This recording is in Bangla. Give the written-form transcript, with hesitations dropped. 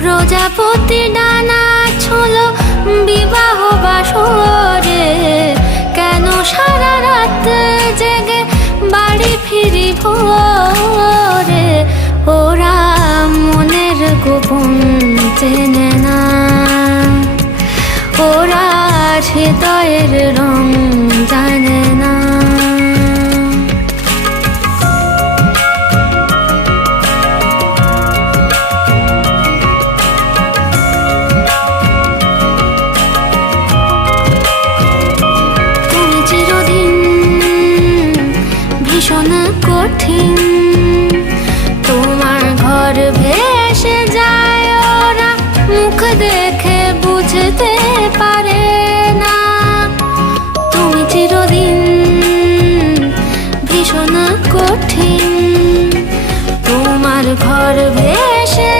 প্রজাপতি ডানা ছোলো বিবাহ বাসরে, কেন সারা রাত জেগে বাড়ি ফিরি ভোরে। ওরা মনের গোপন চেনে না, ওরা হৃদয়ের রং জানে না। তুমি চিরদিন ভীষণ কঠিন, তোমার ঘর ভেসে যায় ওরা মুখ দেখে বুঝতে পারে না। তুমি চিরদিন ভীষণ কঠিন, তোমার ঘর ভেসে